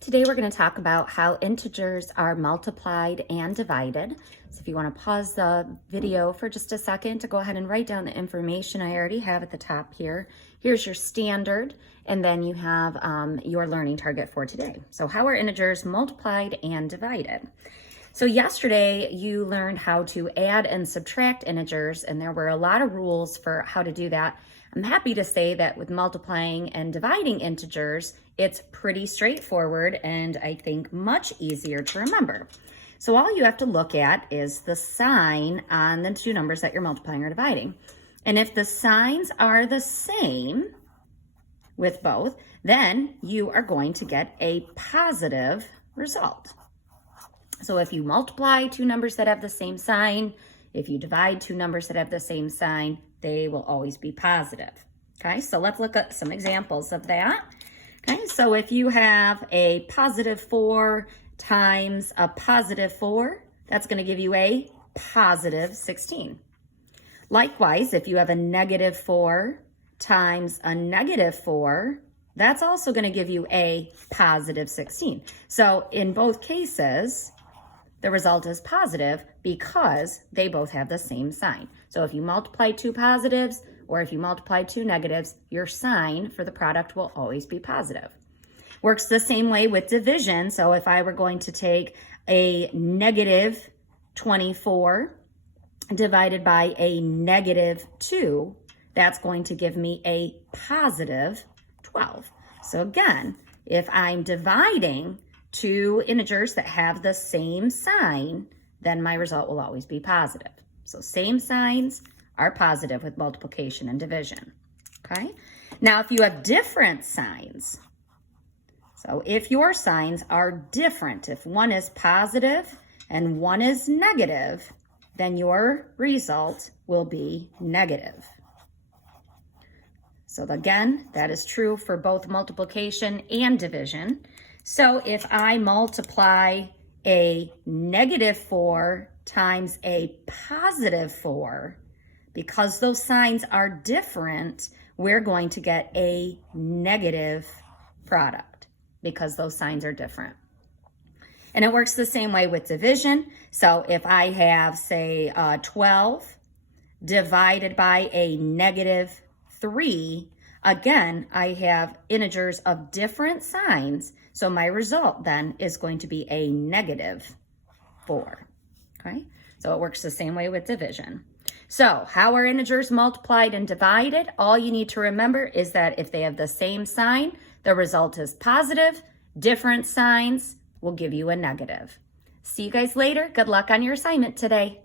Today we're going to talk about how integers are multiplied and divided. So if you want to pause the video for just a second to go ahead and write down the information I already have at the top here. Here's your standard, and then you have your learning target for today. So how are integers multiplied and divided? So yesterday you learned how to add and subtract integers, and there were a lot of rules for how to do that. I'm happy to say that with multiplying and dividing integers, it's pretty straightforward and I think much easier to remember. So all you have to look at is the sign on the two numbers that you're multiplying or dividing. And if the signs are the same with both, then you are going to get a positive result. So if you multiply two numbers that have the same sign, if you divide two numbers that have the same sign, they will always be positive. Okay, so let's look at some examples of that. Okay, so if you have a positive 4 times a positive 4, that's going to give you a positive 16. Likewise, if you have a negative 4 times a negative 4, that's also going to give you a positive 16. So in both cases, the result is positive because they both have the same sign. So if you multiply two positives or if you multiply two negatives, your sign for the product will always be positive. Works the same way with division. So if I were going to take a negative 24 divided by a negative 2, that's going to give me a positive 12. So again, if I'm dividing two integers that have the same sign, then my result will always be positive. So same signs are positive with multiplication and division. Okay? Now, if you have different signs, so if your signs are different, if one is positive and one is negative, then your result will be negative. So again, that is true for both multiplication and division. So if I multiply a negative 4 times a positive 4, because those signs are different, we're going to get a negative product because those signs are different. And it works the same way with division. So if I have, say, 12 divided by a negative 3, again, I have integers of different signs, so my result then is going to be a negative 4, okay? So it works the same way with division. So how are integers multiplied and divided? All you need to remember is that if they have the same sign, the result is positive. Different signs will give you a negative. See you guys later. Good luck on your assignment today.